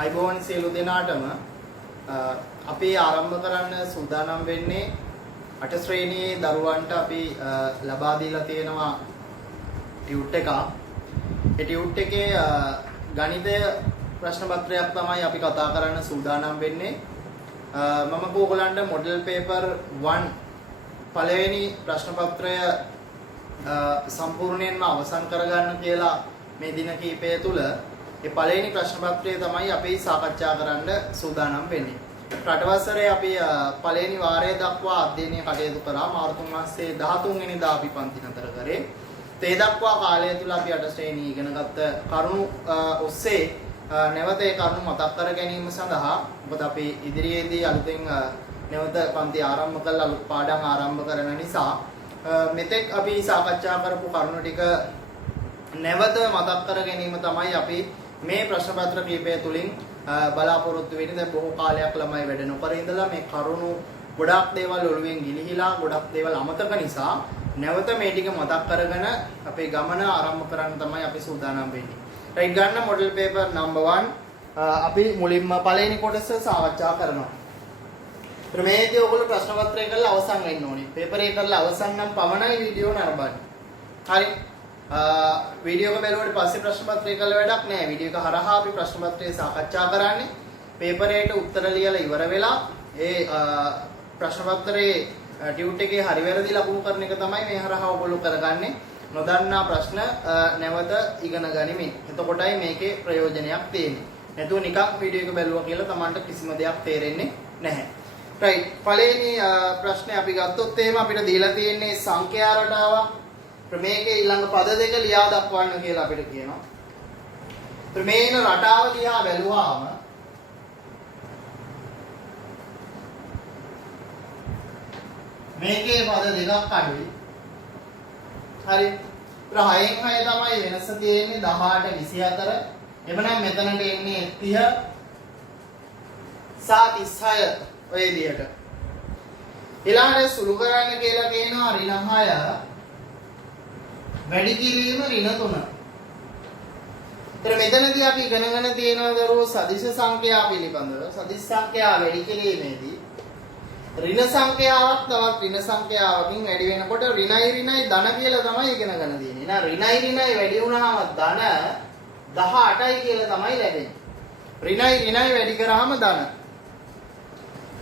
අයිබෝන් සියලු දෙනාටම අපි ආරම්භ කරන්න සූදානම් වෙන්නේ 8 ශ්‍රේණියේ දරුවන්ට අපි ලබා දීලා තියෙනවා ටියුට් එකක්. ඒ ටියුට් එකේ ගණිතය ප්‍රශ්න පත්‍රයක් තමයි අපි කතා කරන්න සූදානම් වෙන්නේ. මම ඔයගොල්ලන්ට මොඩල් පේපර් 1 පළවෙනි ප්‍රශ්න පත්‍රය සම්පූර්ණයෙන්ම අවසන් කරගන්න කියලා මේ දින කිහිපය තුල ඒ පළවෙනි ප්‍රශ්න පත්‍රය තමයි අපි සාකච්ඡා කරන්න සූදානම් වෙන්නේ. රටවසරේ අපි පළවෙනි වාරය දක්වා අධ්‍යයනය කටයුතු කරා. මාර්තු මාසයේ 13 වෙනිදා අපි පන්ති නතර කරේ. ඒ දක්වා කාලය තුල අපි 8 ශ්‍රේණිය ඉගෙනගත්ත කරුණු ඔස්සේ නැවත ඒ කරුණු මතක් කර ගැනීම සඳහා මොකද අපි ඉදිරියේදී අලුතෙන් නැවත පන්ති ආරම්භ කළා අලුත් පාඩම් ආරම්භ කරන නිසා මෙතෙක් අපි සාකච්ඡා කරපු කරුණු ටික නැවත මතක් කර ගැනීම තමයි අපි මේ ප්‍රශ්න පත්‍ර කීපය තුලින් බලාපොරොත්තු වෙන්නේ. දැන් බොහෝ කාලයක් ළමයි වැඩ නොකර ඉඳලා මේ කරුණු ගොඩක් දේවල් ඔළුවෙන් ගිලිහිලා ගොඩක් දේවල් අමතක නිසා නැවත මේ ටික මතක් කරගෙන අපේ ගමන ආරම්භ කරන්න තමයි අපි සූදානම් වෙන්නේ. රයිට් ගන්න මොඩල් පේපර් නම්බර් 1 අපි මුලින්ම පළවෙනි කොටස සාකච්ඡා කරනවා. මේකදී ඔයගොල්ලෝ ප්‍රශ්න පත්‍රය කරලා අවසන් වෙන්න ඕනේ. පේපර් එක කරලා අවසන් නම් පමණයි වීඩියෝ නරඹන්නේ. හරි. වීඩියෝ එක බැලුවට පස්සේ ප්‍රශ්න පත්‍රය කරලා වැඩක් නැහැ. වීඩියෝ එක හරහා අපි ප්‍රශ්න පත්‍රය සාකච්ඡා කරන්නේ. පේපර් එකට උත්තර ලියලා ඉවර වෙලා ඒ ප්‍රශ්න පත්‍රයේ ටියුට් එකේ හරි වැරදි ලකුණු කරන එක තමයි මේ හරහා ඔයගොල්ලෝ කරගන්නේ. නොදන්නා ප්‍රශ්න නැවත ඉගෙන ගනිමින්. එතකොටයි මේකේ ප්‍රයෝජනයක් තියෙන්නේ. නැතුව නිකන් වීඩියෝ එක බැලුවා කියලා Tamanට කිසිම දෙයක් තේරෙන්නේ නැහැ. රයිට්. පළවෙනි ප්‍රශ්නේ අපි ගත්තොත් එහෙම අපිට දීලා තියෙන්නේ සංඛ්‍යා රටාවක්. මේකේ ඊළඟ පද දෙක ලියා දක්වන්න කියලා අපිට කියනවා. මේන රටාව දිහා බැලුවාම මේකේ පද දෙකක් අඩුයි. හරි. 6න් 6 තමයි වෙනස තියෙන්නේ 18 24. එවනම් මෙතනට එන්නේ 30 36 ඔය විදියට. ඊළඟට සුළු කරන්න කියලා කියනවා ඍණ 6 වැඩි කිරීම ඍණ 3. ඒතර මෙතනදී අපි ඉගෙනගෙන තියෙනවා දරුවෝ සදිශ සංඛ්‍යා පිළිබඳව. සදිශ සංඛ්‍යා වැඩි කිරීමේදී ඍණ සංඛ්‍යාවක් තවත් ඍණ සංඛ්‍යාවකින් වැඩි වෙනකොට ඍණයි ධන කියලා තමයි ඉගෙනගෙන තියෙන්නේ. නා ඍණයි වැඩි වුණාම ධන 18යි කියලා තමයි ලැබෙන්නේ. ඍණයි වැඩි කරාම ධන.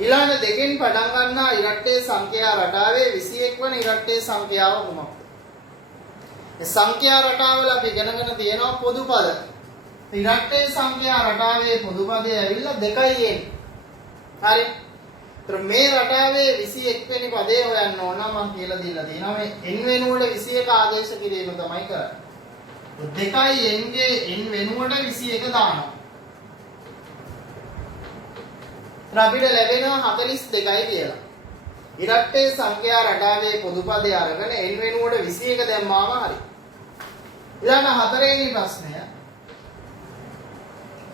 ඊළඟ දෙකෙන් පටන් ගන්නා ඉරට්ටේ සංඛ්‍යා රටාවේ 21 වන ඉරට්ටේ සංඛ්‍යාව කොහොමද? සංඛ්‍යා රටාවල අපි ඉගෙනගෙන තියෙනවා පොදු පද. ඉරට්ටේ සංඛ්‍යා රටාවේ පොදු පදය ඇවිල්ලා 2යි එන්නේ. හරි. ඒතර මේ රටාවේ 21 වෙනි පදය හොයන්න ඕන මම කියලා දීලා තියෙනවා. මේ n වෙනුවට 21 ආදේශ කිරීම තමයි කරන්නේ. 2යි n ගේ n වෙනුවට 21 දානවා. අපිට ලැබෙනවා 42යි කියලා. ඉරට්ටේ සංඛ්‍යා රටාවේ පොදු පදේ අරගෙන n වෙනුවට 21 දැම්මාම හරි. ඊළඟ හතරවෙනි ප්‍රශ්නය.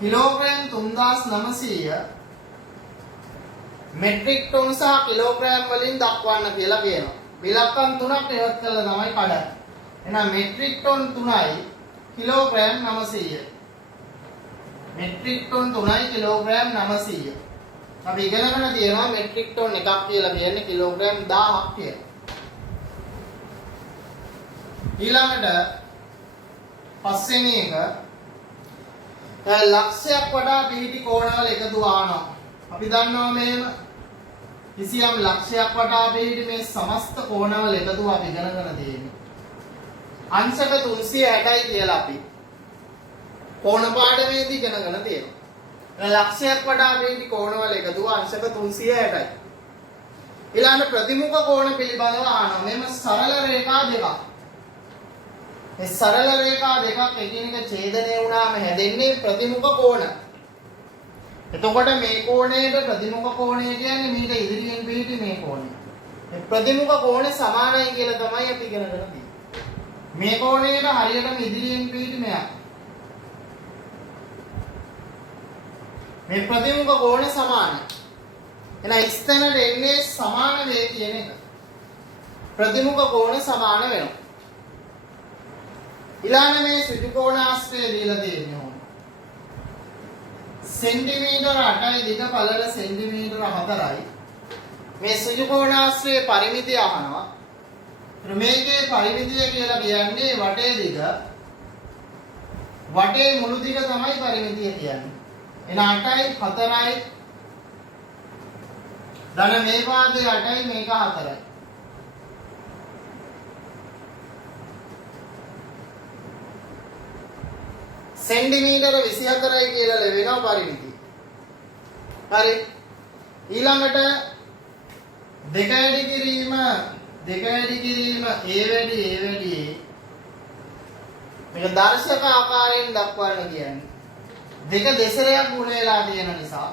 කිලෝග්‍රෑම් 3900 මෙට්‍රික් ටන් සහ කිලෝග්‍රෑම් වලින් දක්වන්න කියලා කියනවා. ඉලක්කම් 3ක් ඉවත් කළා තමයි කඩන්නේ. එහෙනම් මෙට්‍රික් ටන් 3යි කිලෝග්‍රෑම් 900. මෙට්‍රික් ටන් 3යි කිලෝග්‍රෑම් 900. අපි ඉගෙනගෙන තියෙනවා මෙට්‍රික් ටන් එකක් කියලා කියන්නේ කිලෝග්‍රෑම් 1000ක් කියලා. ඊළඟට පස්වෙනි එක ලක්ෂයක් වඩා පිහිටි කෝණවල එකතු ආනවා. අපි දන්නවා මේව කිසියම් ලක්ෂයක් වඩා පිහිටි මේ සමස්ත කෝණවල එකතුව අපි ඉගෙනගෙන තියෙන්නේ. අංශක 360යි කියලා අපි කෝණ පාඩමේදී ඉගෙනගෙන තියෙනවා. ලක්ෂයක් වඩා පිහිටි කෝණවල එකතුව අංශක 360යි. ඊළඟ ප්‍රතිමුඛ කෝණ පිළිබඳව අහනවා. මේම සරල රේඛා දෙකක්. මේ සරල රේඛා දෙකක් එකිනෙක ඡේදනය වුණාම හැදෙන්නේ ප්‍රතිමුඛ කෝණ. එතකොට මේ කෝණයට ප්‍රතිමුඛ කෝණය කියන්නේ මේක ඉදිරියෙන් පිහිටි මේ කෝණය. මේ ප්‍රතිමුඛ කෝණ සමානයි කියලා තමයි අපි ඉගෙනගෙන තියෙන්නේ. මේ කෝණයට හරියටම ඉදිරියෙන් පිහිටි මෙයා. මේ ප්‍රතිමුඛ කෝණ සමානයි. එහෙනම් ස්ථනට එන්නේ සමාන වේ කියන එක. ප්‍රතිමුඛ කෝණ සමාන වෙනවා. ඊළඟ මේ සුජු කෝණ ආශ්‍රය දීලා තියෙනවා. සෙන්ටිමීටර 8යි දිග පළල සෙන්ටිමීටර 4යි. මේ සුජු කෝණාශ්‍රයේ පරිමිතිය අහනවා. මේකේ පරිමිතිය කියලා කියන්නේ වටේ දිග. වටේ මුළු දිග තමයි පරිමිතිය කියන්නේ. එන 8යි 4යි ධන මේ පාදේ 8යි මේක 4යි. සෙන්ටිමීටර 24යි කියලා ලැබෙනවා පරිමිතිය. හරි. ඊළඟට දෙක වැඩි කිරීම A වැඩි මේක දර්ශක ආකාරයෙන් දක්වන්න කියන්නේ. දෙක දෙසරයක් ගුණ වෙලා තියෙන නිසා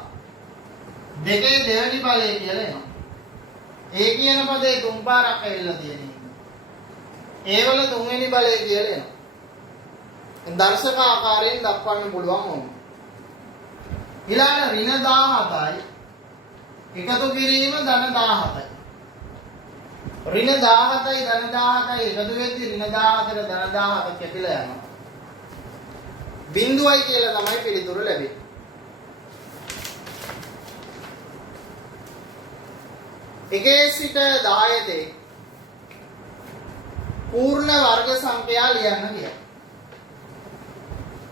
දෙකේ දෙවෙනි බලය කියලා එනවා. A කියන පදේ තුන් පාරක් ඇවිල්ලා තියෙනවා. A වල තුන්වෙනි බලය කියලා එනවා. දර්ශක ආකාරයෙන් දක්වන්න පුළුවන් ඕන. ඊළඟ ඍණ 17යි එකතු කිරීම ධන 17යි. ඍණ 17යි ධන 17යි එකතු වෙද්දී ඍණ 17 ධන 17 කැපිලා යනවා. බිඳුවයි කියලා තමයි පිළිතුරු ලැබෙන්නේ. එකේ සිට 10 තෙක් පූර්ණ වර්ග සංඛ්‍යා ලියන්න කියලා.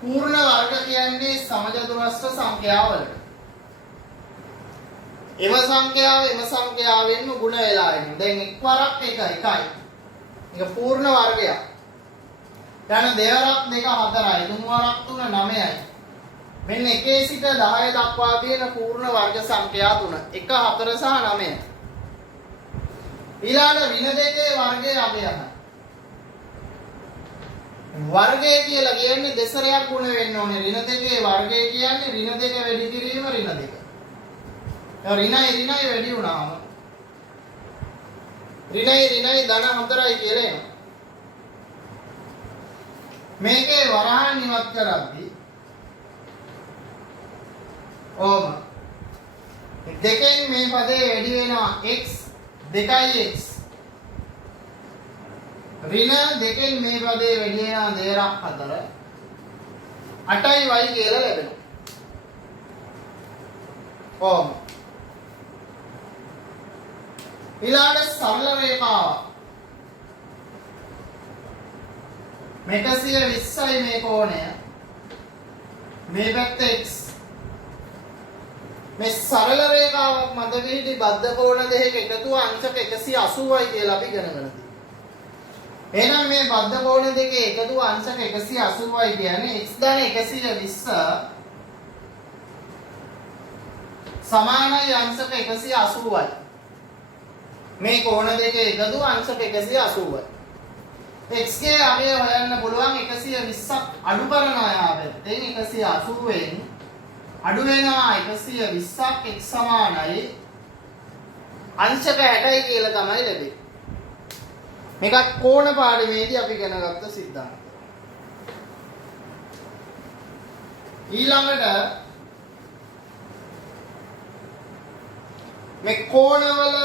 පූර්ණ වර්ග කියන්නේ සමජතුරස්‍ර සංඛ්‍යාවලට. එම සංඛ්‍යාවෙන්ම ගුණ වෙලා ඉන්නේ. දැන් එක් වරක් 1යි. මේක පූර්ණ වර්ගයක්. දැන් දෙවරක් 2 4යි. තුන් වරක් 3 9යි. මෙන්න 1 සිට 10 දක්වා තියෙන පූර්ණ වර්ග සංඛ්‍යා 3. 1 4 සහ 9. ඊළඟ ඍණ දෙකේ වර්ගයේ අභයහයි. වර්ගය කියලා කියන්නේ දෙසරයක් ගුණ වෙන්න ඕනේ. ඍණ දෙකේ වර්ගය කියන්නේ ඍණ දෙක වැඩි කිරීම ඍණ දෙක. ඍණයි වැඩි වුණාම ඍණයි ධන 4යි කියලා එනවා. මේකේ වරහන් ඉවත් කරද්දී ඕම දෙකෙන් මේ පදේ වැඩි වෙනවා x 2x. ඍණ දෙකෙන් මේ පදේ වැඩි වෙනවා 2 4 8යි y කියලා ලැබෙනවා. ඕම ඊළඟ සරල රේඛාව මේක 120යි මේ කෝණය මේ පැත්ත x. මේ සරල රේඛාවක් මත පිහිටි බද්ධ කෝණ දෙකක එකතුව අංශක 180යි කියලා අපි ඉගෙන ගන්නවා. එහෙනම් මේ බද්ධ කෝණ දෙකේ එකතුව අංශක 180යි කියන්නේ x ධන 120 සමානයි අංශක 180යි. මේ කෝණ දෙකේ එකතුව අංශක 180යි. x ගේ අගය හොයන්න පුළුවන් 120ක් අඩු කරන ආපෙත්තෙන් 180ෙන් අඩු වෙනවා 120ක් x සමානයි අංශක 60යි කියලා තමයි ලැබෙන්නේ. මේකත් කෝණ පාඩමේදී අපි ඉගෙන ගත්ත සිද්ධාන්තය. ඊළඟට මේ කෝණවල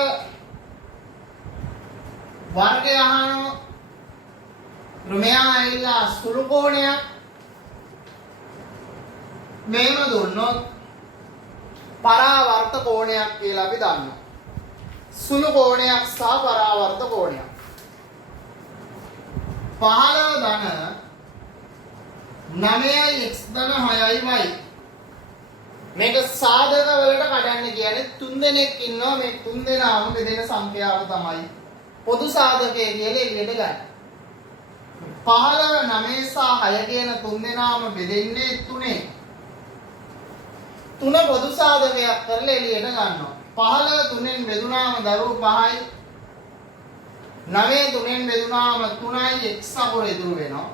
වර්ගය අහනවා. මෙයා ඇවිල්ලා සුළු කෝණයක් මේම දුන්නොත් පරාවර්ත කෝණයක් කියලා අපි දන්නවා. සුළු කෝණයක් සහ පරාවර්ත කෝණයක්. 15 ධන 9යි x ධන 6යි y. මේක සාධක වලට කඩන්න කියන්නේ 3 දෙනෙක් ඉන්නවා. මේ 3 දෙනාම බෙදෙන සංඛ්‍යාව තමයි පොදු සාධකය කියලා එළියට ගන්න. 15 9 සහ 6 කියන 3 දෙනාම බෙදෙන්නේ 3. 3 පොදු සාධකයක් කරලා එළියට ගන්නවා. 15 3ෙන් බෙදුනාම දරුවෝ 5යි. 9 3ෙන් බෙදුනාම 3යි x අකුර ඉතුරු වෙනවා.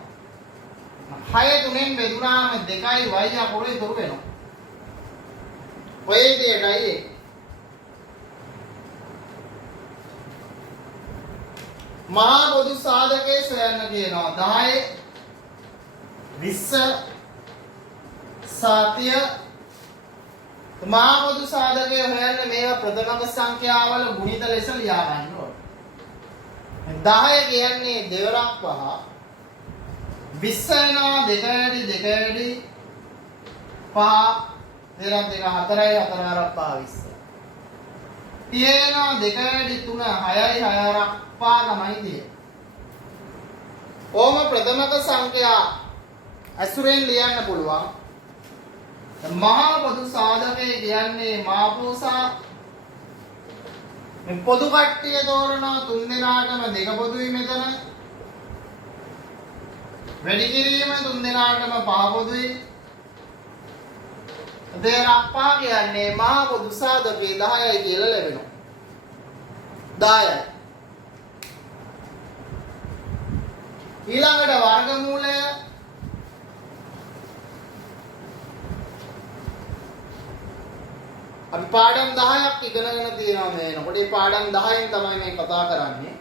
6 3ෙන් බෙදුනාම 2යි y අකුර ඉතුරු වෙනවා. ඔය දෙයටයි මහා පොදු සාධකයේ සොයන්න කියනවා. 10 20 සාතිය මහා පොදු සාධකයේ හොයන්න මේවා ප්‍රථමක සංඛ්‍යාවල ගුණිත ලෙස ලියා ගන්න ඕනේ. 10 කියන්නේ දෙවරක් 5 20 වෙනවා 2 වැඩි 5 දෙකක් දෙක 4යි 4 4ක් 20. තියෙනවා 2 වැඩි 3 6යි 6 4ක් 5 තමයි තියෙන්නේ. ඕම ප්‍රථමක සංඛ්‍යා අසුරෙන් ලියන්න පුළුවන්. මහා පොදු සාධකයේ කියන්නේ මාපෝසා මේ පොදු කට්ටිය තෝරනවා 3 දෙනාටම 2 පොදුයි මෙතන. වැඩි කිරීම 3 දෙනාටම 5 පොදුයි. දෙකක් 5 කියන්නේ මහා පොදු සාධකයේ 10යි කියලා ලැබෙනවා. 10යි. ඊළඟට වර්ගමූලය අපි පාඩම් 10ක් ඉගෙනගෙන තියෙනවා මේ එනකොට. මේ පාඩම් 10න් තමයි මේ කතා කරන්නේ.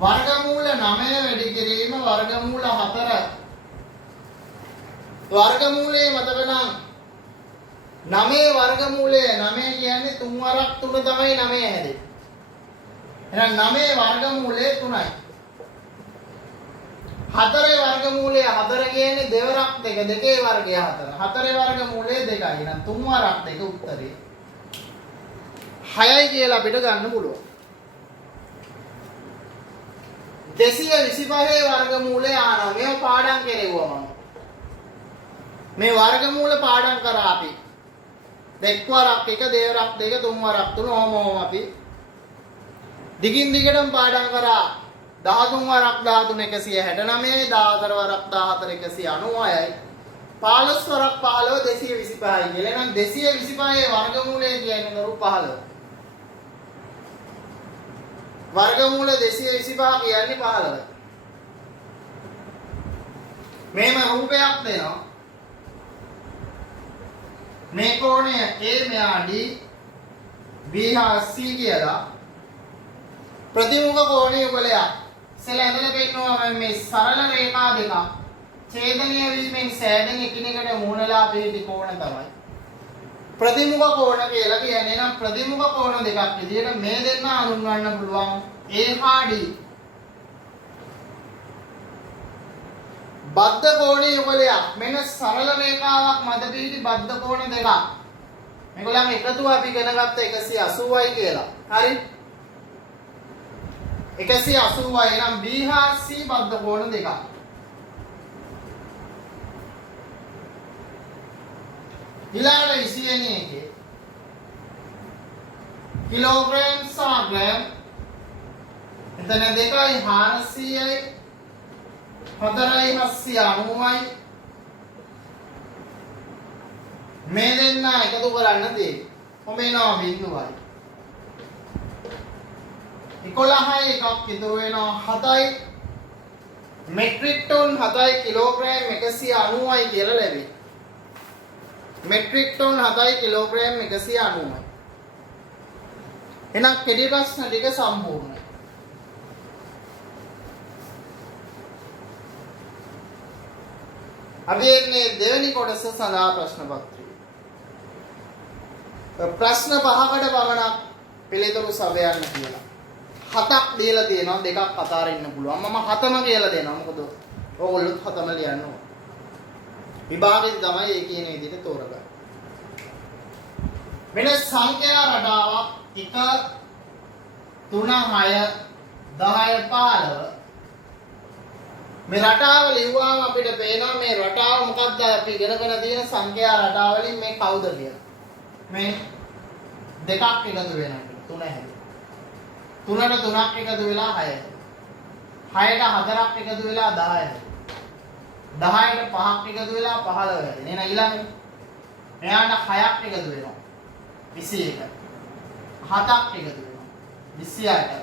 වර්ගමූල 9 වැඩි කිරීම වර්ගමූල 4. වර්ගමූලයේ මතක නම් 9 වර්ගමූලය 9 කියන්නේ 3 වරක් 3 තමයි 9 හැදෙන්නේ. එහෙනම් 9 වර්ගමූලය 3යි. 4 වර්ගමූලය 4 කියන්නේ දෙවරක් 2 දෙකේ වර්ගය 4. 4 වර්ගමූලය 2යි. එහෙනම් 3 වරක් 2 උත්තරේ 6යි කියලා අපිට ගන්න පුළුවන්. 225 වර්ගමූලය ආනවා. මේව පාඩම් කෙරෙව්වා මම. මේ වර්ගමූල පාඩම් කරා අපි. දෙක වරක් 1 දෙවරක් 2 තුන් වරක් 3 ඕම අපි දිගින් දිගටම පාඩම් කරා. 13 වරක් 13 169යි 14 වරක් 14 196යි 15 වරක් 15 225යි කියලා. එහෙනම් 225 වර්ගමූලය කියන්නේ කරු 15. වර්ගමූල 225 කියන්නේ 15යි. මේම රූපයක් දෙනවා. මේ කෝණය A මෙහා D B හා C කියලා ප්‍රතිමුඛ කෝණීය යුගලයක් ඉස්සෙල්ලා ඇඳලා පෙන්නනවා මේ සරල රේඛා දෙක ඡේදනීය වීමෙන් සෑදෙන එකිනෙකට මුහුණලා පිහිටි කෝණ තමයි ප්‍රතිමුඛ කෝණ කියලා කියන්නේ. නම් ප්‍රතිමුඛ කෝණ දෙකක් විදිහට මේ දෙන්න හඳුන්වන්න පුළුවන් A හා D. බද්ධ කෝණීය යුගලයක් මෙන්න සරල රේඛාවක් මැද පිහිටි බද්ධ කෝණ දෙකක්. මේගොල්ලන් එකතුව අපි ඉගෙන ගත්ත 180යි කියලා. හරි? 180යි නම් B හා C බද්ධ කෝණ දෙකක්. ඊළඟට 20 වෙනි එකේ කිලෝග්‍රෑම් සහ ග්‍රෑම් එතන 2යි 400යි 4යි 790යි මේ දෙන්න එකතු කරන්න තියෙන්නේ. කොමේනවා බිඳුවයි. 11යි එකක් ඉතුරු වෙනවා 7යි මෙට්‍රික් ටන් 7යි කිලෝග්‍රෑම් 190යි කියලා ලැබෙයි. මෙට්‍රික් ටන් 7යි කිලෝග්‍රෑම් 190යි. එහෙනම් කෙටි ප්‍රශ්න ටික සම්පූර්ණයි. අපි එන්නේ දෙවෙනි කොටස සඳහා ප්‍රශ්න පත්‍රය. ප්‍රශ්න 5කට පමණක් පිළිතුරු සපයන්න කියලා. 7ක් දීලා තියෙනවා දෙකක් අතාරින්න පුළුවන්. මම 7ම කියලා දෙනවා. මොකද ඕගොල්ලොත් 7ම ලියන්න ඕන. විභාගෙදි තමයි ඒ කියන විදිහට තෝරගන්නේ. මෙන්න සංඛ්‍යා රටාවක් 1 3 6 10 15 මේ රටාව ලිව්වාම අපිට පේනවා මේ රටාව මොකක්ද අපි ඉගෙනගෙන තියෙන සංඛ්‍යා රටාවලින් මේ කවුද කියලා. මේ දෙකක් එකතු වෙනවා 3 හැදෙනවා. 3ට 3ක් එකතු වෙලා 6. 6ට 4ක් එකතු වෙලා 10. 10ට 5ක් එකතු වෙලා 15 වෙනවා. එහෙනම් ඊළඟ මෙයාට 6ක් එකතු වෙනවා 21. 7ක් එකතු වෙනවා 28.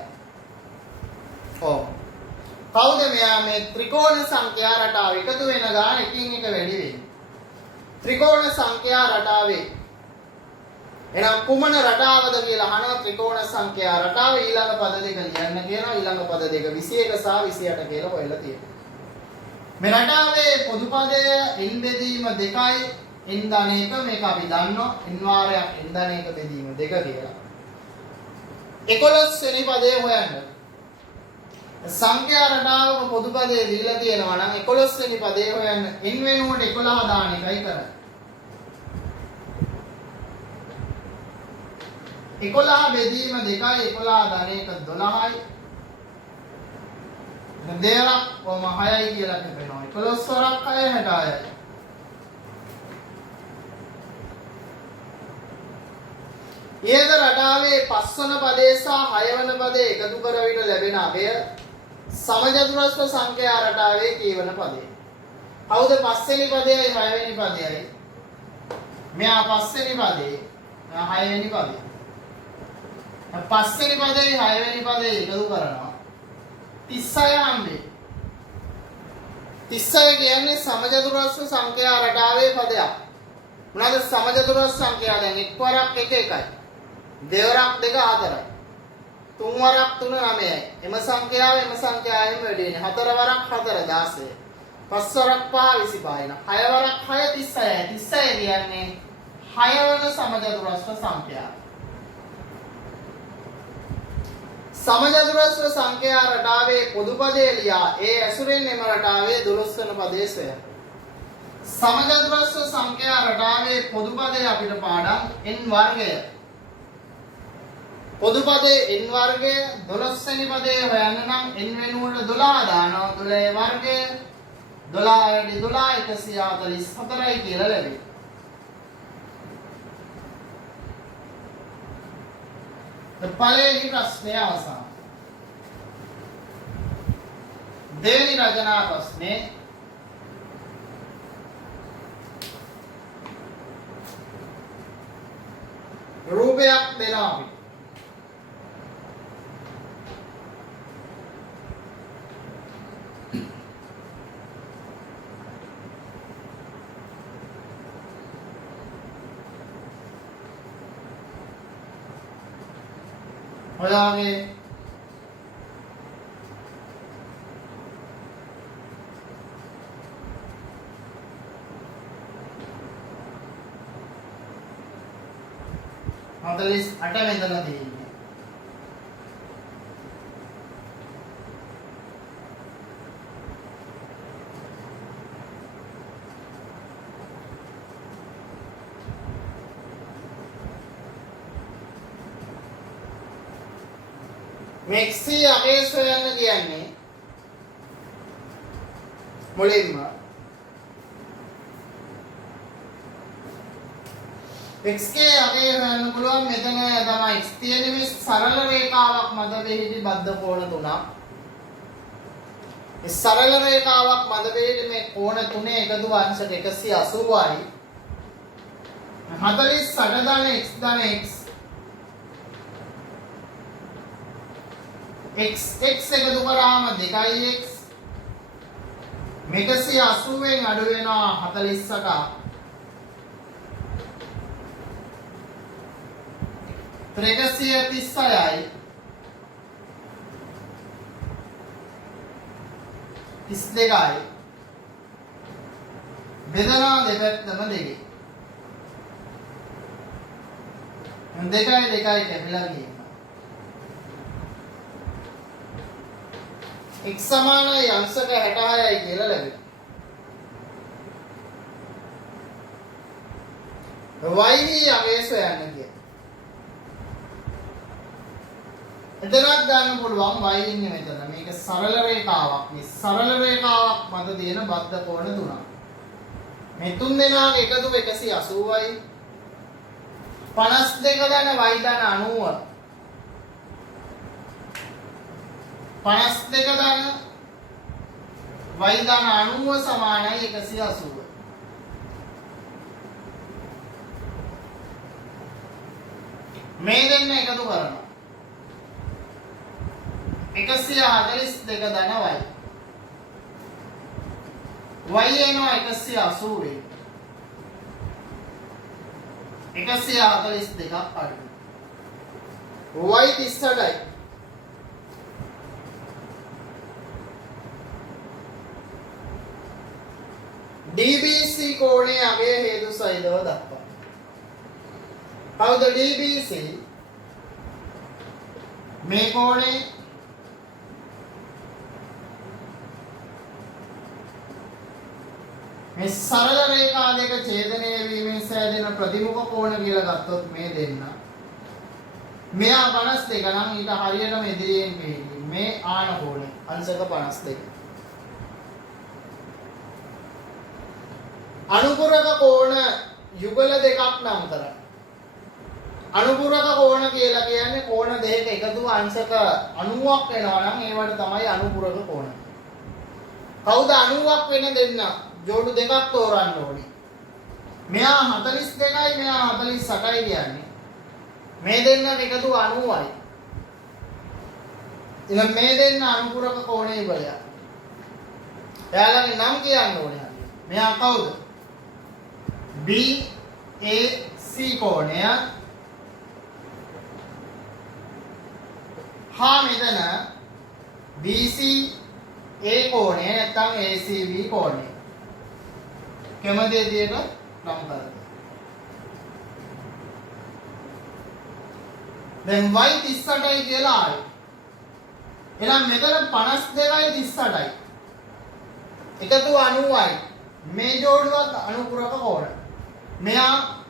ඔව්. කවුද මෙයා මේ ත්‍රිකෝණ සංඛ්‍යා රටාව එකතු වෙන ගාන එකින් එක වැඩි වෙන්නේ. ත්‍රිකෝණ සංඛ්‍යා රටාවේ එහෙනම් කුමන රටාවද කියලා අහනවා. ත්‍රිකෝණ සංඛ්‍යා රටාව ඊළඟ පද දෙක ලියන්න කියනවා. ඊළඟ පද දෙක 21 සහ 28 කියලා හොයලා තියෙනවා. මේ රටාවේ පොදු පදය n බෙදීම 2යි n ධන 1 මේක අපි දන්නවා. n වාරයක් n ධන 1 බෙදීම 2 කියලා. 11 වෙනි පදේ හොයන්න. සංඛ්‍යා රටාවක පොදු පදේ දීලා තියෙනවා නම් 11 වෙනි පදේ හොයන්න n වෙනුවට 11 දාන එකයි කරන්නේ. 11 බෙදීම 2යි 11 ධන 1 12යි. දෙවරක් කොම 6යි කියලා කියනවා. 11 වරක් 6 66යි. ඊයද රටාවේ 5 වන පදේ සහ 6 වන පදේ එකතු කර විට ලැබෙන අගය සමජතුරස්‍ර සංඛ්‍යා රටාවේ කීවන පදේ? කවුද 5 වෙනි පදයයි 6 වෙනි පදයයි? මෙයා 5 වෙනි පදේ, මෙයා 6 වෙනි පදේ. 5 වෙනි පදේ 6 වෙනි පදේ එකතු කරනවා 36 හම්බෙයි. 36 කියන්නේ සමජතුරස්‍ර සංඛ්‍යා රටාවේ පදයක්. මොනවාද සමජතුරස්‍ර සංඛ්‍යා? දැන් එක් වරක් 1 1යි. දෙවරක් 2 4යි. තුන් වරක් 3 9යි. එම සංඛ්‍යාවෙන් වැඩි වෙන්නේ. හතර වරක් 4 16. පස් වරක් 5 25යි. හය වරක් 6 36යි. 36 කියන්නේ 6 වන සමජතුරස්‍ර සංඛ්‍යාව. සමජතුරස්‍ර සංඛ්‍යා රටාවේ පොදු පදේ ලියා ඒ ඇසුරෙන් එම රටාවේ 12 වන පදේ සොයන්න. සමජතුරස්‍ර සංඛ්‍යා රටාවේ පොදු පදේ අපිට පාඩම් n වර්ගය. පොදු පදේ n වර්ගය 12 වෙනි පදේ හොයන්න නම් n වෙනුවට 12 දානවා. 12 වර්ගය 12 12 144යි කියලා ලැබෙයි. පළවෙනි ප්‍රශ්නය අවසන්. දෙවෙනි රචනා ප්‍රශ්නේ රූපයක් දෙනවා අපි. ඔයාගේ හතලිස් 8 මෙතන තියෙන්නේ. මෙක්සි අගේ සොයන්න කියන්නේ මුලින්ම xk අගේ හොයන්න පුළුවන්. මෙතන තමයි x තියෙන මේ සරල රේඛාවක් මැද වෙහිදී බද්ධ කෝණ තුනක්. මේ සරල රේඛාවක් මැද වෙහිදී මේ කෝණ තුනේ එකතු අංශක 180යි. 48 ධන x ධන x x එකතු කරාම 2x මේක 180ෙන් අඩු වෙනවා 48ක. ත්‍රිකසිය 36යි 32යි බෙදනවා දෙපැත්තම දෙකේ. 2යි කැපිලා ගියා. x සමානයි අංශක 66යි කියලා ලැබෙනවා. y යගේ සොයන්න කියලා. එතනක් ගන්න පුළුවන් y ඉන්නේ මෙතන. මේක සරල රේඛාවක්. මේ සරල රේඛාවක් මත තියෙන බද්ධ කෝණ තුනක්. මේ තුන් දෙනාගේ එකතුව 180යි. 52 ධන y ධන 90. 52 ධන y ධන 90 සමානයි 180. මේ දෙන්න එකතු කරනවා 142 ධන y එනවා 180 142ක් අඩු y 38යි. DBC කෝණයේ අගය හේතු සහිතව දක්වන්න. කවුද DBC? මේ කෝණේ මේ සරල රේඛා දෙක ඡේදනය වීමෙන් සෑදෙන ප්‍රතිමුඛ කෝණ කියලා ගත්තොත් මේ දෙන්න මෙයා 52 නම් ඊට හරියටම ඉදිරියෙන් පෙන්නේ මේ ආන කෝණය අංශක 52. අනුපුරක කෝණ යුගල දෙකක් නම් කරා. අනුපුරක කෝණ කියලා කියන්නේ කෝණ දෙකක එකතුව අංශක 90ක් වෙනවා නම් ඒවට තමයි අනුපුරක කෝණ. කවුද 90ක් වෙන දෙන්න? ජෝඩු දෙකක් තෝරන්න ඕනේ. මෙයා 42යි මෙයා 48යි කියන්නේ. මේ දෙන්නට එකතුව 90යි. ඉතින් මේ දෙන්න අනුපුරක කෝණේ බලය. එයාලගේ නම් කියන්න ඕනේ. මෙයා කවුද? BAC කෝණය. හා මෙතන BCA කෝණය නැත්නම් ACB කෝණය. කැමති විදියට නම් කරගන්න. දැන් y 38යි කියලා ආවේ. එහෙනම් මෙතන 52යි 38යි. එකතු 90යි. මේ ජෝඩුවත් අනුපුරක කෝණ. මෙයා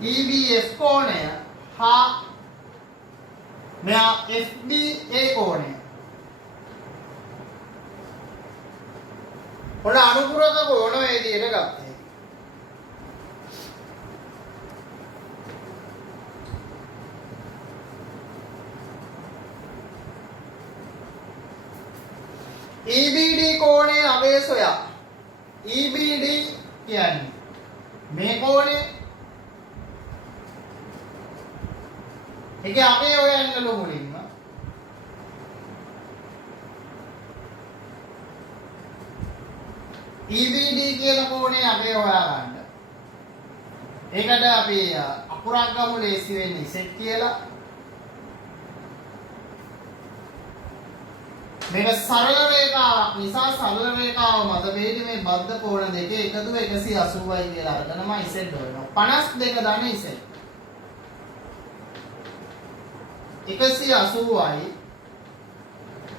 EBF කෝණය හා මෙයා FBA කෝණය. ඔන්න අනුපුරක කෝණ මේ විදිහට ගත්තා. EBD කෝණයේ අගය සොයා. EBD කියන්නේ මේ කෝණය. ඒකේ අගය හොයන්නලු මුලින්ම. EBD කියන කෝණයේ අගය හොයාගන්න. ඒකට අපි අකුරක් ගමු ලේසි වෙන්නේ සෙට් කියලා. මේක සරල රේඛාවක් නිසා සරල රේඛාව මත වේදි මේ බද්ධ කෝණ දෙකේ එකතුව 180යි කියලා අරගෙනම ඉසෙට් වෙනවා. 52 ධන ඉසෙට්. 180යි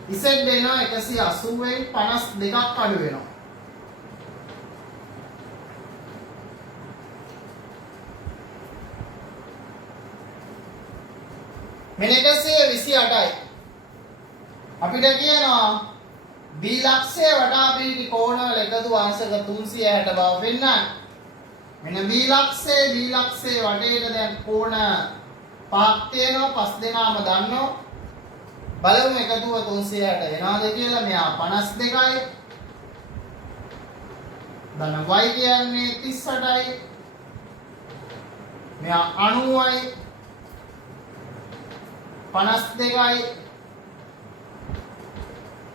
ඉසෙට් වෙනවා 180යි 52ක් අඩු වෙනවා. මෙන්න 128යි. අපිට කියනවා B ලක්ෂය වටා පිහිටි කෝණවල එකතු අංශක 360 බව පෙන්වන්න. මෙන්න B ලක්ෂයේ වටේට දැන් කෝණ පහක් තියෙනවා. පස් දෙනාම දන්නවා. බලමු එකතුව 360 වෙනවද කියලා. මෙයා 52යි. ධන y කියන්නේ 38යි. මෙයා 90යි. 52යි.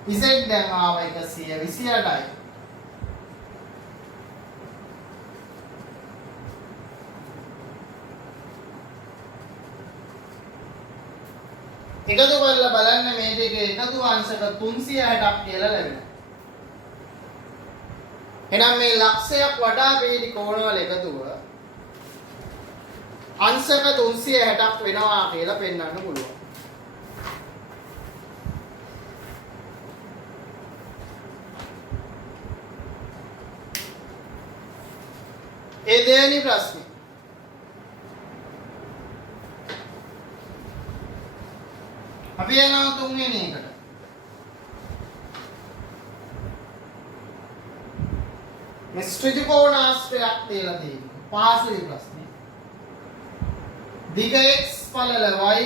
ඉසෙට් දැන් ආව 128යි. එකතු කරලා බලන්න මේ දෙකේ එකතු අංශක 360ක් කියලා ලැබෙනවා. එහෙනම් මේ ලක්ෂයක් වටා පිහිටි කෝණවල එකතුව අංශක 360ක් වෙනවා කියලා පෙන්වන්න පුළුවන්. ඒ දෙවෙනි ප්‍රශ්නේ. අපි යනවා තුන්වෙනි එකට. මේ ත්‍රිකෝණාශ්‍රයක් තියලා තියෙනවා. පාසලේ ප්‍රශ්නේ. දිග x පළල y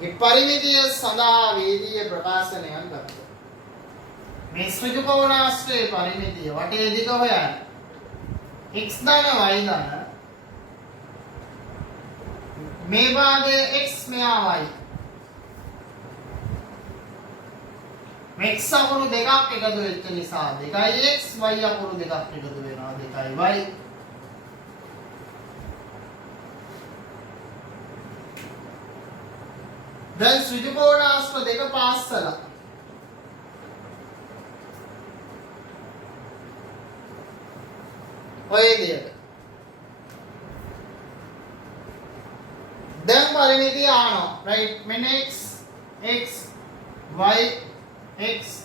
ගේ පරිමිතිය සඳහා වේදීය ප්‍රකාශනයක් ගත්තා. මේ ත්‍රිකෝණාශ්‍රයේ පරිමිතිය වටේ දිග හොයන්න. x ධන y ධන මේ භාගයේ x මෙහා y මේ x අකුරු දෙකක් එකතු වෙච්ච නිසා 2x y අකුරු දෙකක් එකතු වෙනවා 2y දැන් ත්‍රිකෝණාශ්‍ර දෙක පාස්සලා ඔය විදියට දැන් පරිමිතිය ආනවා right මෙන්න x y x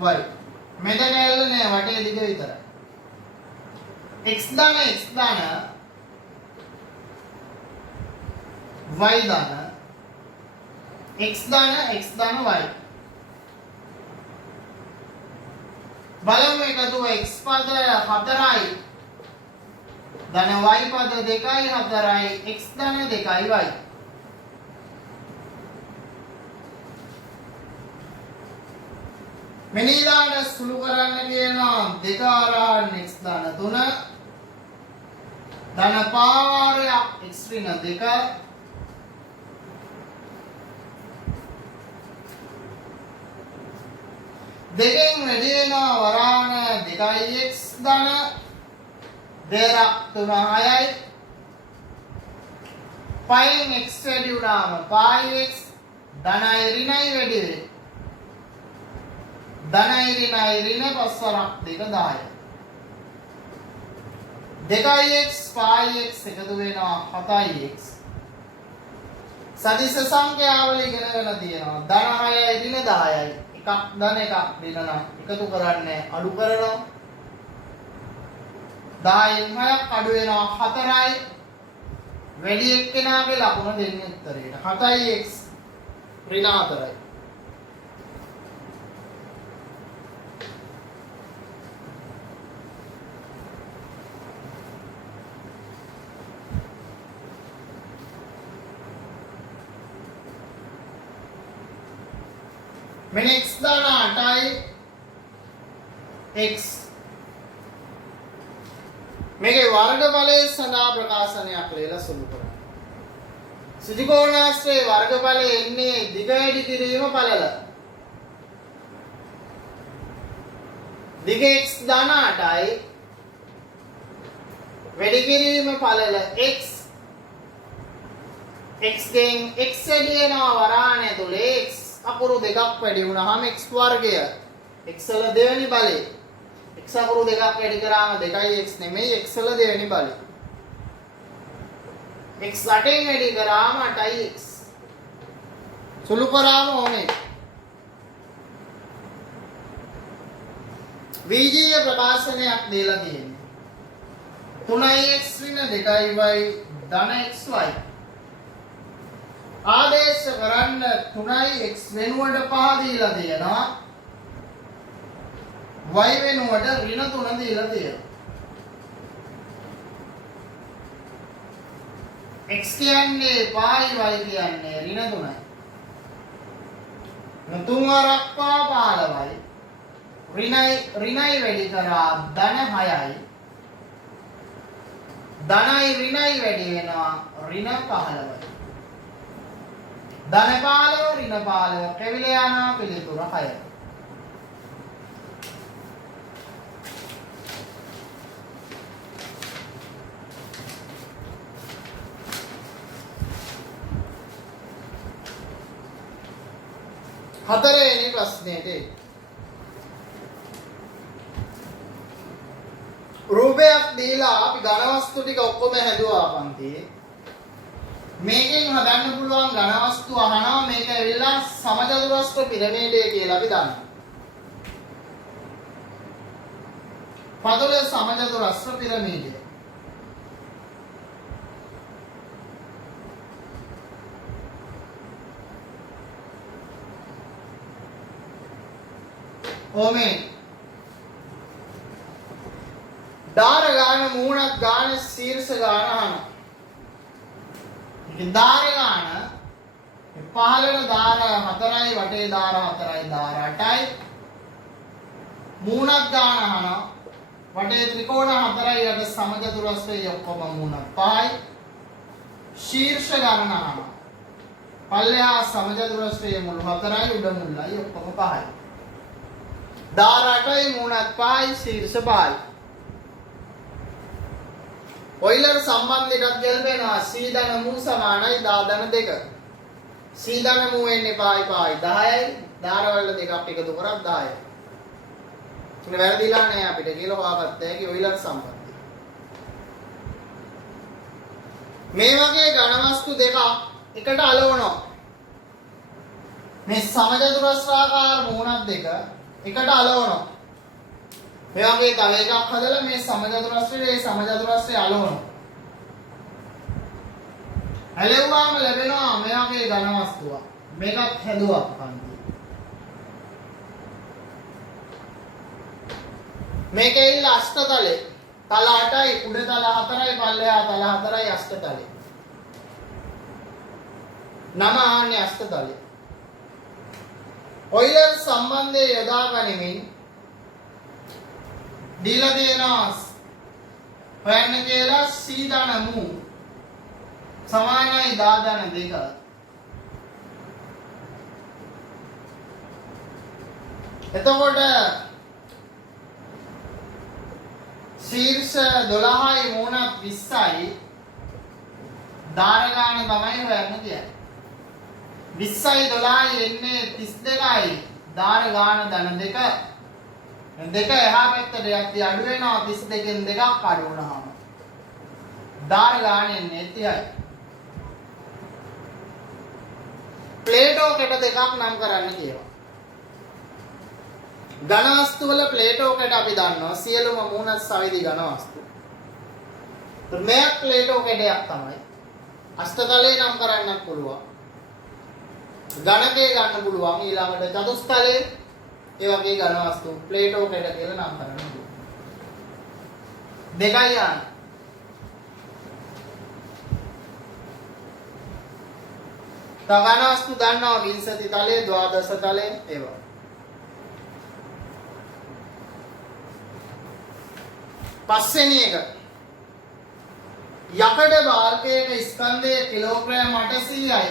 y මෙතන ඇල්ල නෑ වටේ දිග විතරයි x ධන y ධන x ධන y බලමු එකතුව x පද 4යි ධන y පද 2යි 4යි x ධන 2යි y මෙනිදාට සුළු කරන්න කියනවා 2 ආරහන් x ධන 3 ධන පාරයක් x ඍණ 2 දෙකෙන් වැඩි වෙනවා වරාණ 2x ධන දෙකක් 3 6යි පයෙන් x වැඩි වුණාම πx ධනයි ඍණයි වැඩි වෙයි ධනයි ඍණයි ඍණ පස්වරක් 2 10යි 2x πx එකතු වෙනවා 7x සදිශ සංඛ්‍යාවල ඉගෙනගෙන තියෙනවා ධන 6යි ඍණ 10යි එකක් ධන එකක් ඍණ නම් එකතු කරන්නේ අඩු කරනවා 10න් 6ක් අඩු වෙනවා 4යි වැඩි එක්කෙනාගේ ලකුණ දෙන්නේ උත්තරේට 7x ඍණ 4යි මෙන්න x ධන 8යි x මේකේ වර්ගඵලයේ සඳහා ප්‍රකාශනයක් ලියලා සුළු කරන්න. සුදිකෝණාශ්‍රයේ වර්ගඵලයේ එන්නේ දිග වැඩි කිරීම පළල. දිග x ධන 8යි වැඩි කිරීම පළල x x ගෙන් x වැඩි වෙනවා වරාණය තුල x අකුරු දෙකක් වැඩි වුණාම x වර්ගය x වල දෙවෙනි බලය x අකුරු දෙකක් වැඩි කරාම 2x නෙමෙයි x වල දෙවෙනි බලය x 8න් වැඩි කරාම 8x සුළු කරාම ඕනේ බීජීය ප්‍රකාශනයක් දීලා තියෙන්නේ 3x ඍණ 2y ධන xy ආදේශ කරන්න 3x වෙනුවට 5 දීලා තියෙනවා y වෙනුවට ඍණ 3 දීලා තියෙනවා x කියන්නේ 5යි y කියන්නේ ඍණ 3යි තුන් වරක් 15යි ඍණයි වැඩි කරා ධන 6යි ධනයි ඍණයි වැඩි වෙනවා ඍණ 15යි ධන 15 ඍණ 15 කෙවිල යනවා පිළිතුර 6යි හතරවෙනි ප්‍රශ්නේට රූපයක් දීලා අපි ඝන වස්තු ටික ඔක්කොම හැදුවා පන්තියේ මේකෙන් හදන්න පුළුවන් ඝන වස්තු අහනවා මේක ඇවිල්ලා සමචතුරස්‍ර පිරමීඩය කියලා අපි දන්නවා. පදවල සමචතුරස්‍ර පිරමීඩය. ඕමේ දාර ගාන මූණක් ගාන ශීර්ෂ ගාන අහනවා. දාර ගාන පහළන දාර 4යි වටේ දාර 4යි දාර 8යි මූණක් ගාන අහනවා වටේ ත්‍රිකෝණ 4යි යට සමචතුරස්‍රයේ ඔක්කොම මූණක් 5යි ශීර්ෂ ගාන අහනවා පල්ලෙහා සමචතුරස්‍රයේ මුළු 4යි උඩ මුල්ලයි ඔක්කොම 5යි දාර 8යි මූණක් 5යි ශීර්ෂ 5යි ඔයිලර් සම්බන්ධයටත් ගැලපෙනවා c ධන මූ සමානයි දා ධන 2 c ධන මූ වෙන්නේ පායි 10යි දාර වල දෙකක් එකතු කරා 10යි ඉතින් වැරදිලා නෑ අපිට කියලා හොයාගත්ත හැකි ඔයිලර් සම්බන්ධය මේ වගේ ඝන වස්තු දෙකක් එකට අලවනවා මේ සමචතුරස්‍රාකාර මූණක් දෙක එකට අලවනවා මේ වගේ තව එකක් හදලා මේ සමචතුරස්‍රයේ සමචතුරස්‍රය අලවනවා. ඇලෙව්වාම ලැබෙනවා මේ වගේ ඝන වස්තුවක්. මේකත් හැදුවා කන්ති. මේකේ ඉන්න අෂ්ටතලේ තල 8යි උඩ තල 4යි පල්ලෙහා තල 4යි අෂ්ටතලේ. නම ආන්නේ අෂ්ටතලේ. ඔයිලර් සම්බන්ධය යොදා ගනිමින් දීලා දෙනවා හොයන්න කියලා C ධන මු සමානයි 10 ධන 2. එතකොට ශීර්ෂ 12යි මූණත් 20යි ධාර ගාන තමයි හොයන්න කියන්නේ. 20යි 12යි එන්නේ 32යි ධාර ගාන ධන 2. දෙක එහා පැත්තට යද්දී අඩු වෙනවා 32කින් දෙකක් අඩු වුණාම. ධාර ගාන එන්නේ 30යි. ප්ලේටෝ කැට දෙකක් නම් කරන්න කියනවා. ඝන වස්තු වල ප්ලේටෝ කැට අපි දන්නවා සියලුම මූණත් සවිදි ඝන වස්තු. මේක ප්ලේටෝ කැටයක් තමයි. අෂ්ටතලේ නම් කරන්නත් පුළුවන්. ඝනකේ ගන්න පුළුවන් ඊළඟට චතුස්තලේ ඒ වගේ ඝන වස්තු ප්ලේටෝ කැට කියලා නම් කරන්න පුළුවන්. දෙකයි යන්නේ. ඝන වස්තු දන්නවා විංශති තලයේ ද්වාදශ තලයේ ඒවා. පස්වෙනි එක යකඩ බාල්කයක ස්කන්ධය කිලෝග්‍රෑම් 800යි.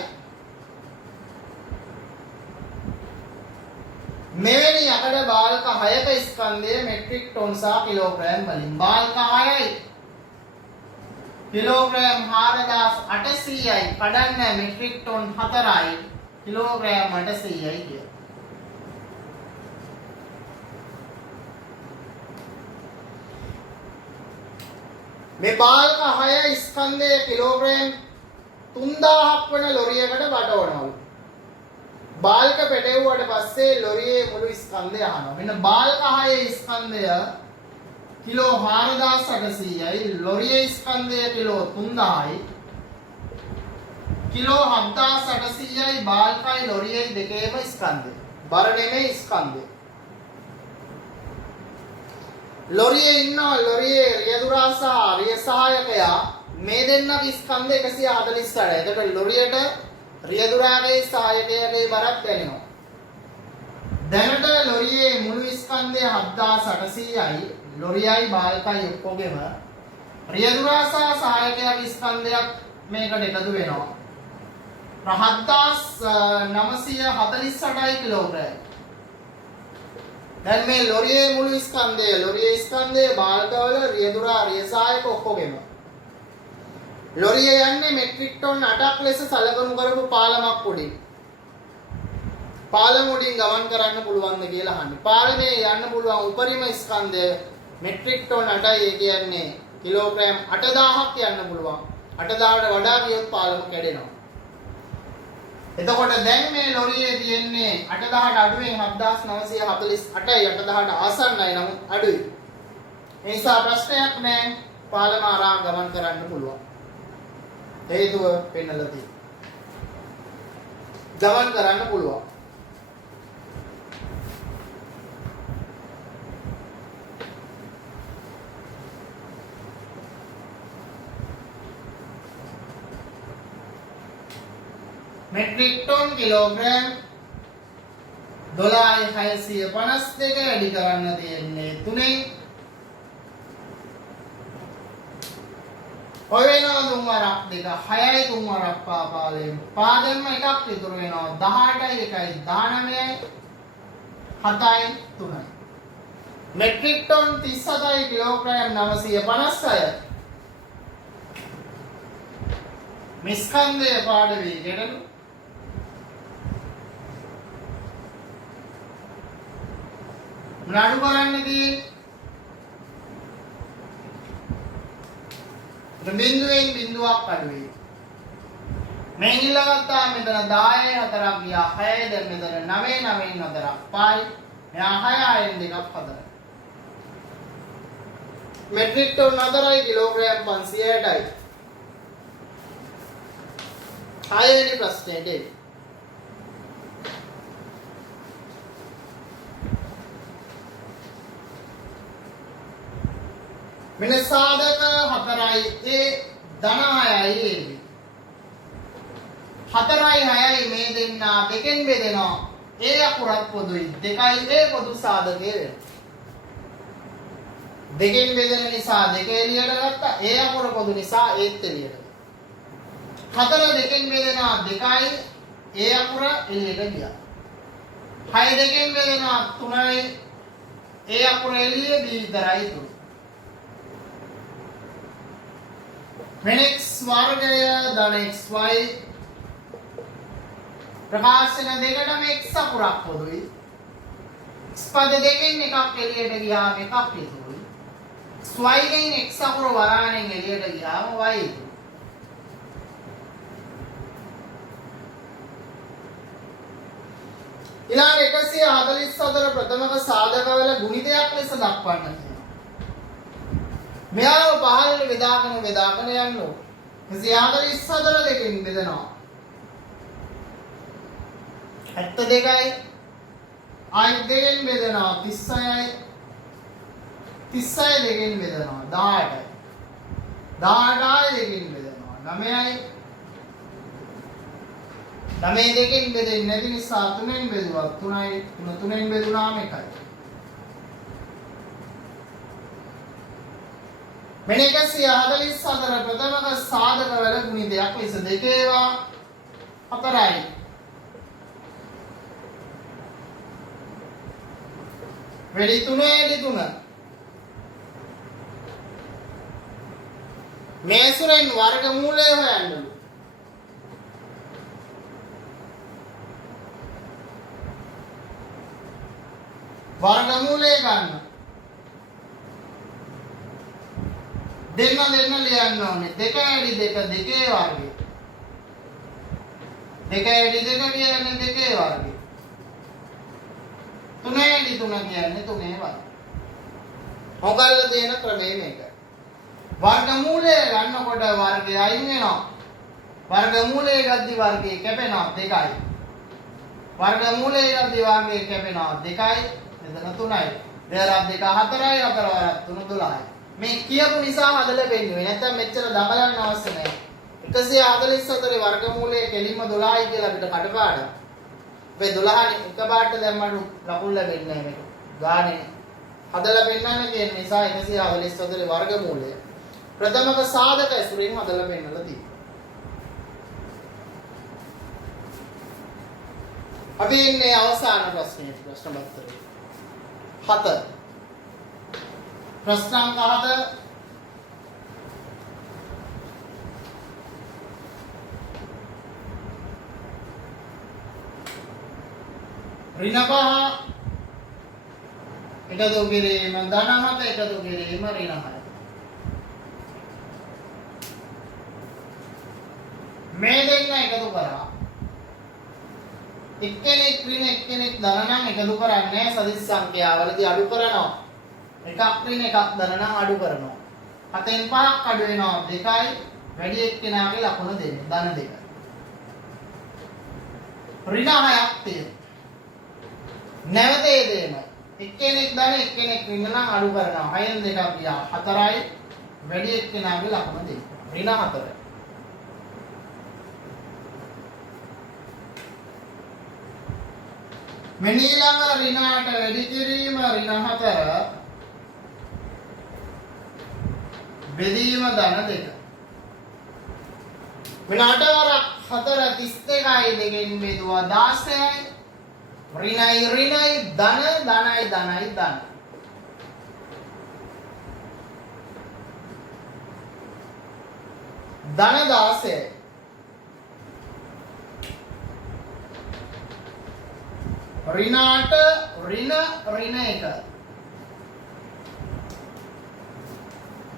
මෙවැනි යකඩ බාල්ක 6ක ස්කන්ධය මෙට්‍රික් ටොන් සහ කිලෝග්‍රෑම් වලින් බාල්ක 6යි කිලෝග්‍රෑම් 4800යි කඩන්න මෙට්‍රික් ටොන් 4යි කිලෝග්‍රෑම් 800යි කිය. මේ බාල්ක 6 ස්කන්ධය කිලෝග්‍රෑම් 3000ක් වන ලොරියකට වටවනවලු. බාල්ක පෙටෙව්වට පස්සේ ලොරියේ මුළු ස්කන්ධය අහනවා. මෙන්න බාල්ක 6 ස්කන්ධය කිලෝ 4800යි ලොරියේ ස්කන්ධය කිලෝ 3000යි කිලෝ 7800යි බාල්කයි ලොරියයි දෙකේම ස්කන්ධය. බර නෙමෙයි ස්කන්ධය. ලොරියේ ඉන්නවා ලොරියේ රියදුරා සහ රිය සහායකයා මේ දෙන්නගේ ස්කන්ධ 148. එතකොට ලොරියට රියදුරාගේ සහායකයාගේ බරක් දැනෙනවා. දැනට ලොරියේ මුළු ස්කන්ධය 7800යි ලොරියයි බාල්කයි ඔක්කොගෙම රියදුරා සහ සහායකයාගේ ස්කන්ධයක් මේකට එකතු වෙනවා. 7948යි කිලෝග්‍රෑම්. දැන් මේ ලොරියේ මුළු ස්කන්ධය බාල්කවල රියදුරා රිය සහායක ඔක්කොගෙම ලොරිය යන්නේ මෙට්‍රික් ටොන් 8ක් ලෙස සලකනු කරපු පාලමක් උඩින්. පාලම උඩින් ගමන් කරන්න පුළුවන්ද කියලා අහන්නේ. පාලමේ යන්න පුළුවන් උපරිම ස්කන්ධය මෙට්‍රික් ටොන් 8යි. ඒ කියන්නේ කිලෝග්‍රෑම් 8000ක් යන්න පුළුවන්. 8000ට වඩා ගියොත් පාලම කැඩෙනවා. එතකොට දැන් මේ ලොරියේ තියෙන්නේ 8000ට අඩුවෙන් 7948යි 8000ට ආසන්නයි නමුත් අඩුයි. ඒ නිසා ප්‍රශ්නයක් නැහැ. පාලම ආරාම ගමන් කරන්න පුළුවන්. හේතුව පෙන්නලා තියෙනවා. ගමන් කරන්න පුළුවන්. මෙට්‍රික් ටොන් කිලෝග්‍රෑම් 12652 වැඩි කරන්න තියෙන්නේ 3න්. ඔය වෙනවා 3 වරක් 2 6යි 3 වරක් පාපාලයෙන් පාදෙන්ම එකක් ඉතුරු වෙනවා 18යි 1යි 19යි 7යි 3යි. මෙට්‍රික් ටොන් 37යි කිලෝග්‍රෑම් 956. මිස්කන්ධය පාඩවි ගැටලු. නඩු කරන්නේදී බිඳුවෙන් බිඳුවක් අඩු වෙයි. මේ ඉල්ලගත්තා මෙතන 10යි 4ක් ගියා 6යි දැන් මෙතන 9යි 9න් 4ක් 5යි. මෙහා 6යි 2ක් 4. මෙට්‍රික් ටන් 4යි කිලෝග්‍රෑම් 560යි. 6 වෙනි ප්‍රශ්නේදී මෙන්න සාධක 4යි ඒ ධන 6යි එන්නේ. 4යි 6යි මේ දෙන්න දෙකෙන් බෙදෙනවා. ඒ අකුරත් පොදුයි. 2යි ඒ පොදු සාධකයේ වෙනවා. දෙකෙන් බෙදෙන නිසා දෙක එළියට ගත්තා. ඒ අකුර පොදු නිසා ඒත් එළියට. 4 දෙකෙන් බෙදෙනවා 2යි ඒ අකුර එළියට ගියා. 6 දෙකෙන් බෙදෙනවා 3යි ඒ අකුර එළියේ දී විතරයි තුන. x වර්ගය ධන xy ප්‍රකාශන දෙකටම x අකුරක් පොදුයි. x පද දෙකෙන් එකක් එළියට ගියාම එකක් ඉතුරුයි. y ගෙන් x අකුර වරාණෙන් එළියට ගියාම y ඉතුරුයි. ඊළඟ 144 ප්‍රථමක සාධකවල ගුණිතයක් ලෙස දක්වන්න තියෙනවා. මෙයාව පහළට බෙදාගෙන යන්න ඕන. 144 දෙකෙන් බෙදනවා 72යි. ආයෙත් දෙකෙන් බෙදනවා 36යි. 36 දෙකෙන් බෙදනවා 18යි. 18 දෙකෙන් බෙදනවා 9යි. 9 දෙකෙන් බෙදෙන්නේ නැති නිසා 3ෙන් බෙදුවා 3යි. 3ෙන් බෙදුනාම 1යි. මෙන්න 144 ප්‍රථමක සාධකවල ගුණිතයක් ලෙස දෙකේවා 4යි. වැඩි 3 මේසුරෙන් වර්ගමූලය හොයන්නලු. වර්ගමූලය ගන්න. දෙන්න ලියන්න ඕනේ. 2 වැඩි 2 දෙකේ වර්ගය. 2 වැඩි 2 කියන්නේ දෙකේ වර්ගය. 3 වැඩි 3 කියන්නේ 3 වර්ගය. මොකල්ල දෙන ක්‍රමය මේකයි. වර්ගමූලය ගන්නකොට වර්ගය අයින් වෙනවා. වර්ගමූලය ගද්දි වර්ගය කැපෙනවා 2යි. වර්ගමූලය ගද්දි වර්ගය කැපෙනවා 2යි. මෙතන 3යි. දෙවරක් 2 4යි 4 වරක් 3 12යි. මේ කියපු නිසා හදලා බෙන්නුවේ. නැත්නම් මෙච්චර දඟලන්න අවශ්‍ය නැහැ. 144 වර්ගමූලය කෙලින්ම 12යි කියලා අපිට කටපාඩම්. මේ 12 එකපාරට දැම්මම ලකුණු ලැබෙන්නේ නැහැ මේක. ගානේ හදලා පෙන්නන්න කියන නිසා 144 වර්ගමූලය ප්‍රථමක සාධක ඇසුරින් හදලා පෙන්නලා තියෙනවා. අපි ඉන්නේ අවසාන ප්‍රශ්නේ ප්‍රශ්න පත්‍රයේ. 7 ප්‍රශ්නාංක 7 ඍණ 5 එකතු කිරීම ධන 7 එකතු කිරීම ඍණ 6. මේ දෙන්න එකතු කරා. එක්කෙනෙක් ඍණ එක්කෙනෙක් ධන නම් එකතු කරන්නේ සදිස් සංඛ්‍යාවලදී අඩු කරනවා. එකක් ඍණ එකක් ධන නම් අඩු කරනවා. 7න් 5ක් අඩු වෙනවා 2යි. වැඩි එක්කෙනාගේ ලකුණ දෙන්නේ ධන 2. ඍණ 6ක් තියෙනවා. නැවත ඒ දෙම එක්කෙනෙක් ධන එක්කෙනෙක් ඍණ නම් අඩු කරනවා. 6න් 2ක් ගියා 4යි. වැඩි එක්කෙනාගේ ලකුණ දෙන්නේ ඍණ 4. මෙනිලංග ඍණාට වැඩි කිරීම ඍණ 4 බෙදීම ධන 2. මෙන්න 8 වරක් 4 32යි දෙකෙන් බෙදුවා 16යි. ඍණයි ඍණයි ධන ධනයි ධනයි ධන. ධන 16යි. ඍණාට ඍණ 1.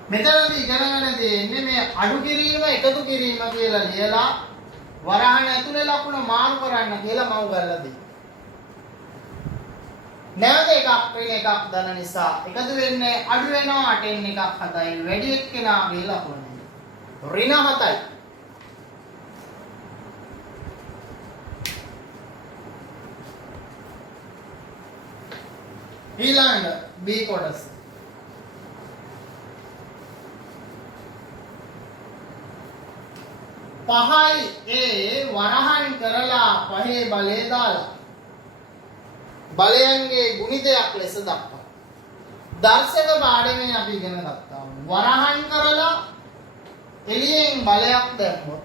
මෙතනදී ඉගෙනගෙන තියෙන්නේ මේ අඩු කිරීම එකතු කිරීම කියලා ලියලා වරහන් ඇතුලේ ලකුණ මාරු කරන්න කියලා මම කරලා දෙනවා. නැවත එකක් වෙන එකක් දන නිසා එකතු වෙන්නේ අඩු වෙනවා 8න් එකක් 7යි වැඩි එක්කෙනාගේ ලකුණ. ඍණ 7යි. ඊළඟ B කොටස. පහයි A වරහන් කරලා පහේ බලය දාලා බලයන්ගේ ගුණිතයක් ලෙස දක්වනවා. දර්ශක පාඩමේ අපි ඉගෙන ගත්තා. වරහන් කරලා එළියෙන් බලයක් දැම්මොත්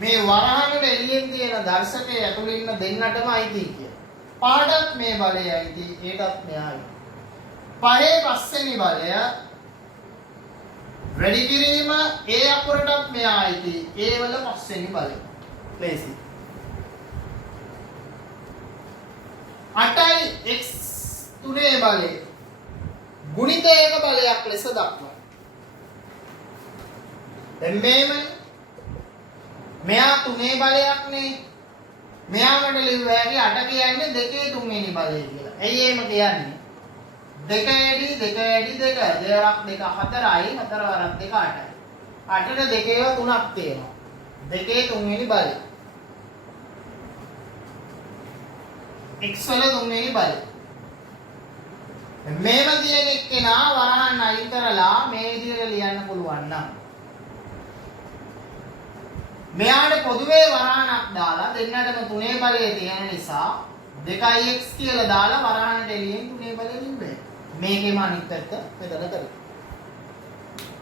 මේ වරහනේ එළියෙන් තියෙන දර්ශකයේ ඇතුළේ ඉන්න දෙන්නටම අයිති කියලා. පාඩත් මේ බලය අයිති, ඒකත් මෙයායි. පහේ පස්වෙනි බලය වැඩි කිරීම A අකුරටත් මෙයා අයිති. A වල පස්වෙනි බලය. ලේසි. 8යි x 3 බලය ගුණිතයක බලයක් ලෙස දක්වනවා. දැන් මෙයා 3 බලයක් නේ. මෙයාමට ලිව්වාගේ 8 කියන්නේ 2 3 වෙනි බලය කියලා. ඇයි එහෙම කියන්නේ? 2 වැඩි 2 වැඩි 2 දෙවරක් 2 4යි 4 වරක් 2 8යි. 8ට 2 3ක් තියෙනවා. 2 3 වෙනි බලය. x වල 3 වෙනි බලය. මේව තියෙන එක්කෙනා වරහන් අයින් කරලා මේ විදිහට ලියන්න පුළුවන් නම් මෙයාට පොදුවේ වරහණක් දාලා දෙන්නටම 3 බලය තියෙන නිසා 2x කියලා දාලා වරහණට එළියෙන් 3 බලය ලිව්වේ. මේකේම අනිත් පැත්ත මෙතන කරේ.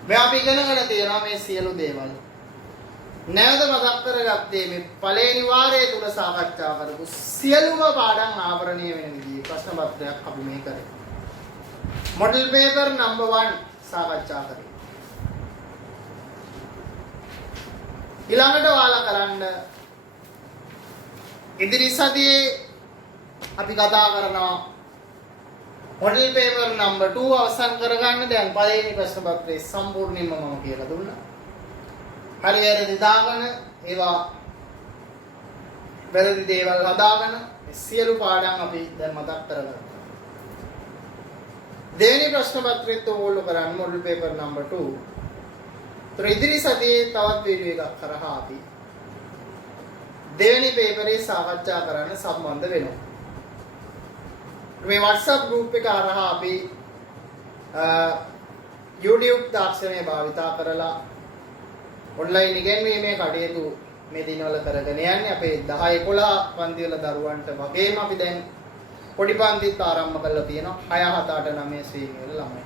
මේ අපි ඉගෙනගෙන තියෙනවා මේ සියලු දේවල්. නැවත මතක් කරගත්තේ මේ පළවෙනි වාරයේ තුල සාකච්ඡා කරපු සියලුම පාඩම් ආවරණය වෙන විදිහේ ප්‍රශ්න පත්‍රයක් අපි මේ කරේ. මොඩල් පේපර් නම්බර් 1 සාකච්ඡා කරේ. ඊළඟට ඔයාලා කරන්න ඉදිරි සතියේ අපි කතා කරනවා මොඩල් පේපර් නම්බර් 2 අවසන් කරගන්න. දැන් පළවෙනි ප්‍රශ්න පත්‍රයේ සම්පූර්ණයෙන්ම මම කියලා දුන්නා. හරි වැරදි දාගෙන ඒවා වැරදි දේවල් හදාගෙන සියලු පාඩම් අපි දැන් මතක් කරගන්නවා. දෙවෙනි ප්‍රශ්න පත්‍රෙත් ඕගොල්ලෝ කරන්නේ මොඩල් පේපර් නම්බර් 2. ඉදිරි සතියේ තවත් වීඩියෝ එකක් කරහා අපි දෙවෙනි පේපරේ සාකච්ඡා කරන්න සම්බන්ධ වෙනවා. මේ WhatsApp group එක හරහා අපි YouTube තාක්ෂණය භාවිතා කරලා ඔන්ලයින් ඉගෙනීමේ කටයුතු මේ දිනවල කරගෙන යන්නේ. අපේ 10 11 පන්ති වල දරුවන්ට වගේම අපි දැන් පොඩි පන්තිත් ආරම්භ කරලා තියෙනවා. 6 7 8 9 ශ්‍රේණි වල ළමයි.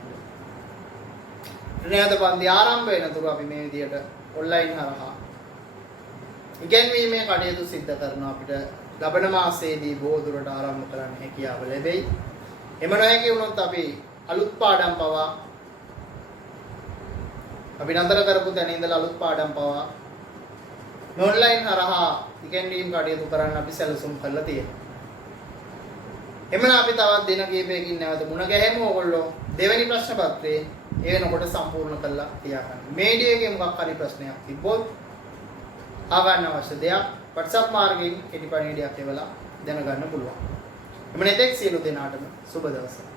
ශ්‍රේණියද පන්ති ආරම්භ වෙනතුරු අපි මේ විදියට ඔන්ලයින් හරහා ඉගෙනීමේ කටයුතු සිද්ධ කරනවා. අපිට ලබන මාසයේදී බොහෝ දුරට ආරම්භ කරන්න හැකියාව ලැබෙයි. එම නොහැකි වුණොත් අපි අලුත් පාඩම් පවා අපි නතර කරපු තැන ඉඳලා අලුත් පාඩම් පවා ඔන්ලයින් හරහා ඉගෙනීම් කටයුතු කරන්න අපි සැලසුම් කරලා තියෙනවා. එමනම් අපි තවත් දින කිහිපයකින් නැවත මුණ ගැහෙමු. ඕගොල්ලෝ දෙවෙනි ප්‍රශ්න පත්‍රයේ ඒ වෙනකොට සම්පූර්ණ කරලා තියාගන්න. මේ වීඩියෝ එකේ මොකක් හරි ප්‍රශ්නයක් තිබ්බොත් ආගන්න අවශ්‍ය දෙයක් WhatsApp මාර්ගයෙන් කෙටි පණිවිඩයක් එවලා දැනගන්න පුළුවන්. එමෙන්න එතෙක් සියලු දෙනාටම සුබ දවසක්.